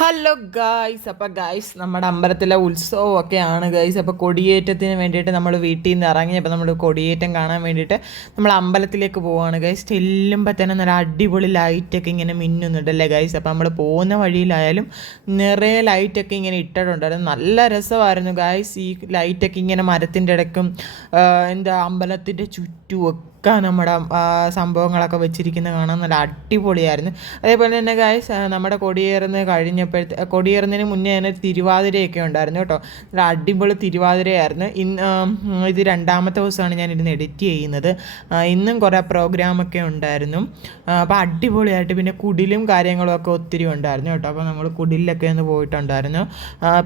Hello guys. അപ്പോൾ guys നമ്മുടെ അമ്പലത്തിലെ ഉത്സവമൊക്കെയാണ് ഗായ്സ്. അപ്പോൾ കൊടിയേറ്റത്തിന് വേണ്ടിയിട്ട് നമ്മൾ വീട്ടിൽ നിന്ന് ഇറങ്ങി. അപ്പോൾ നമ്മൾ കൊടിയേറ്റം കാണാൻ വേണ്ടിയിട്ട് നമ്മൾ അമ്പലത്തിലേക്ക് പോവുകയാണ് ഗായ്സ്. ചെല്ലുമ്പോൾ തന്നെ നല്ല അടിപൊളി ലൈറ്റൊക്കെ ഇങ്ങനെ മിന്നുന്നുണ്ടല്ലേ ഗായ്സ്. അപ്പോൾ നമ്മൾ പോകുന്ന വഴിയിലായാലും നിറയെ ലൈറ്റൊക്കെ ഇങ്ങനെ ഇട്ടിട്ടുണ്ടായിരുന്നു. നല്ല രസമായിരുന്നു ഗായ്സ്. ഈ ലൈറ്റൊക്കെ ഇങ്ങനെ മരത്തിൻ്റെ ഇടയ്ക്കും അമ്പലത്തിൻ്റെ ചുറ്റുമൊക്കെ നമ്മുടെ സംഭവങ്ങളൊക്കെ വെച്ചിരിക്കുന്നത് കാണാൻ നല്ല അടിപൊളിയായിരുന്നു. അതേപോലെ തന്നെ ഗായ്സ് നമ്മുടെ കൊടിയേറുന്നതിന് മുന്നേ തന്നെ തിരുവാതിരയൊക്കെ ഉണ്ടായിരുന്നു കേട്ടോ. നല്ല അടിപൊളി തിരുവാതിരയായിരുന്നു. ഇത് രണ്ടാമത്തെ ദിവസമാണ് ഞാൻ ഇരുന്ന് എഡിറ്റ് ചെയ്യുന്നത്. ഇന്നും കുറേ പ്രോഗ്രാമൊക്കെ ഉണ്ടായിരുന്നു. അപ്പോൾ അടിപൊളിയായിട്ട് പിന്നെ കുടിലും കാര്യങ്ങളും ഒക്കെ ഒത്തിരി ഉണ്ടായിരുന്നു കേട്ടോ. അപ്പോൾ നമ്മൾ കുടിലൊക്കെ ഒന്ന് പോയിട്ടുണ്ടായിരുന്നു.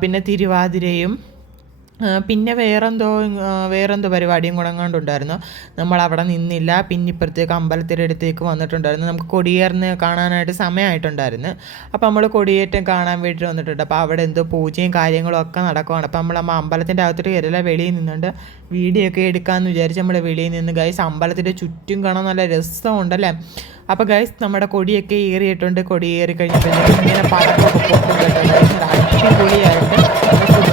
പിന്നെ തിരുവാതിരയും പിന്നെ വേറെന്തോ പരിപാടിയും കൂടെ എങ്ങാണ്ടുണ്ടായിരുന്നു. നമ്മളവിടെ നിന്നില്ല. പിന്നെ ഇപ്പുറത്തേക്ക് അമ്പലത്തിൻ്റെ അടുത്തേക്ക് വന്നിട്ടുണ്ടായിരുന്നു. നമുക്ക് കൊടിയേറിന് കാണാനായിട്ട് സമയമായിട്ടുണ്ടായിരുന്നു. അപ്പോൾ നമ്മൾ കൊടിയേറ്റം കാണാൻ വേണ്ടിയിട്ട് വന്നിട്ടുണ്ട്. അപ്പോൾ അവിടെ എന്തോ പൂജയും കാര്യങ്ങളും ഒക്കെ നടക്കുവാണ്. അപ്പോൾ നമ്മൾ അമ്പലത്തിൻ്റെ അകത്തോട്ട് കയറില്ല, വെളിയിൽ നിന്നുകൊണ്ട് വീഡിയോ ഒക്കെ എടുക്കാമെന്ന് വിചാരിച്ച് നമ്മൾ വെളിയിൽ നിന്ന് ഗൈസ് അമ്പലത്തിൻ്റെ ചുറ്റും കാണാൻ നല്ല രസമുണ്ടല്ലേ. അപ്പോൾ ഗൈസ് നമ്മുടെ കൊടിയൊക്കെ ഏറിയിട്ടുണ്ട്. കൊടി ഏറി കഴിഞ്ഞപ്പോൾ ഇങ്ങനെ പടക്കമൊക്കെ പൊട്ടുന്നുണ്ട്. അടിപൊളിയായിട്ട്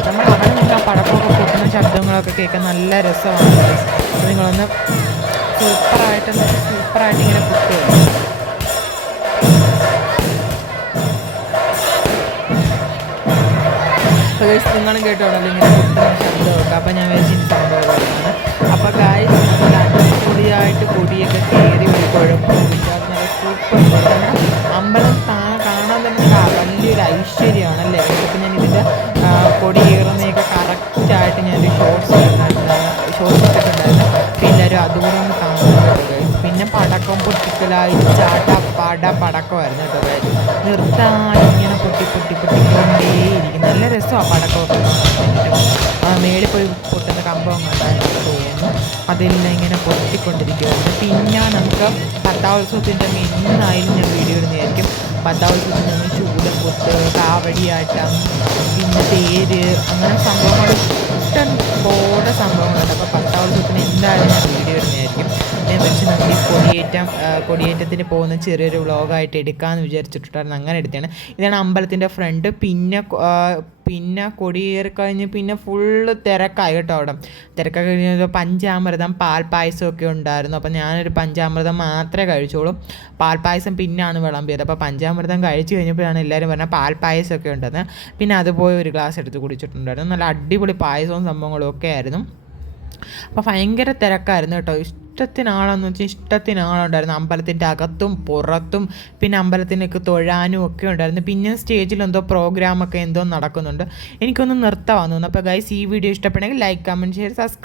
നമ്മൾ അവിടെ നിന്ന് ആ പടക്കമൊക്കെ പൊട്ടുന്ന ശബ്ദങ്ങളൊക്കെ കേൾക്കാൻ നല്ല രസമാണ് ഗൈസ്. നിങ്ങളൊന്ന് സൂപ്പറായിട്ട് ഇങ്ങനെ പൊട്ടുകയാണ്. അപ്പോൾ ഗൈസ് നിങ്ങളും കേട്ടോളൂ ഇങ്ങനെ പൊട്ടുന്ന ശബ്ദമൊക്കെ. അപ്പോൾ ഞാൻ വിചാരിച്ചു സംഭവമാണ്. അപ്പോൾ ഗൈസ് നല്ല അടിപൊളിയായിട്ട് കൊടിയൊക്കെ കയറി ഒരു കുഴപ്പമില്ല. നല്ല സൂപ്പർ അമ്പലം കാണാൻ തന്നെ വലിയൊരു ഐശ്വര്യമാണല്ലേ. അപ്പോൾ ഞാൻ ഇതിൻ്റെ കൊടിയേറുന്നതൊക്കെ കറക്റ്റായിട്ട് ഞാനൊരു ഷോർട്സ് ഇട്ടിട്ടുണ്ടായിരുന്നു. അപ്പോൾ എല്ലാവരും അതുകൂടെ ഒന്ന് കാണുന്നുണ്ട്. പിന്നെ പടക്കം പൊട്ടിക്കലായി പടക്കമായിരുന്നു കേട്ടോ. നിർത്താതെ ഇങ്ങനെ പൊട്ടിക്കൊണ്ടേയിരിക്കും. നല്ല രസമാണ് പടക്കമൊക്കെ മേളിൽ പോയി പൊട്ടുന്ന കമ്പം കണ്ടായിരുന്നു തോന്നുന്നു. അതെല്ലാം ഇങ്ങനെ പൊട്ടിക്കൊണ്ടിരിക്കുമായിരുന്നു. പിന്നെ നമുക്ക് പത്താവത്സവത്തിൻ്റെ എന്നായാലും ഞാൻ വീഡിയോ ഇടുന്നതായിരിക്കും. പത്താവത്സവത്തിന് ഞങ്ങൾ ചൂടം പൊട്ട്, കാവടിയാട്ടം, പിന്നെ തേര്, അങ്ങനെ സംഭവങ്ങൾ ഇഷ്ടം പോലെ സംഭവങ്ങളുണ്ട്. അപ്പോൾ പത്താവത്സവത്തിന് എന്തായാലും ഞാൻ വീഡിയോ ഇടുന്നതായിരിക്കും. ഞാൻ വെച്ച് നമ്മൾ ഈ കൊടിയേറ്റത്തിന് പോകുന്ന ചെറിയൊരു വ്ളോഗായിട്ട് എടുക്കാമെന്ന് വിചാരിച്ചിട്ടുണ്ടായിരുന്നു. അങ്ങനെ എടുത്തതാണ്. ഇതാണ് അമ്പലത്തിൻ്റെ ഫ്രണ്ട്. പിന്നെ കൊടിയേറി കഴിഞ്ഞ് പിന്നെ ഫുള്ള് തിരക്കായി കേട്ടോ. അവിടെ തിരക്കൊക്കെ കഴിഞ്ഞപ്പോൾ പഞ്ചാമൃതം പാൽപ്പായസമൊക്കെ ഉണ്ടായിരുന്നു. അപ്പോൾ ഞാനൊരു പഞ്ചാമൃതം മാത്രമേ കഴിച്ചോളൂ. പാൽപ്പായസം പിന്നാണ് വിളമ്പിയത്. അപ്പോൾ പഞ്ചാമൃതം കഴിച്ച് കഴിഞ്ഞപ്പോഴാണ് എല്ലാവരും പറഞ്ഞാൽ പാൽപ്പായസമൊക്കെ ഉണ്ടെന്ന്. പിന്നെ അതുപോയി ഒരു ഗ്ലാസ് എടുത്ത് കുടിച്ചിട്ടുണ്ടായിരുന്നു. നല്ല അടിപൊളി പായസവും സംഭവങ്ങളും ഒക്കെ ആയിരുന്നു. അപ്പോൾ ഭയങ്കര തിരക്കായിരുന്നു കേട്ടോ. ഇഷ്ടത്തിന് ആളുണ്ടായിരുന്നു അമ്പലത്തിൻ്റെ അകത്തും പുറത്തും. പിന്നെ അമ്പലത്തിനൊക്കെ തൊഴാനും ഒക്കെ ഉണ്ടായിരുന്നു. പിന്നെ സ്റ്റേജിൽ എന്തോ പ്രോഗ്രാമൊക്കെ എന്തോ നടക്കുന്നുണ്ട്. എനിക്കൊന്ന് നിർത്താൻ തോന്നുന്നു. അപ്പോൾ ഗൈസ് ഈ വീഡിയോ ഇഷ്ടപ്പെടുമെങ്കിൽ ലൈക്ക്, കമൻറ്റ്, ഷെയർ, സബ്സ്ക്രൈബ്.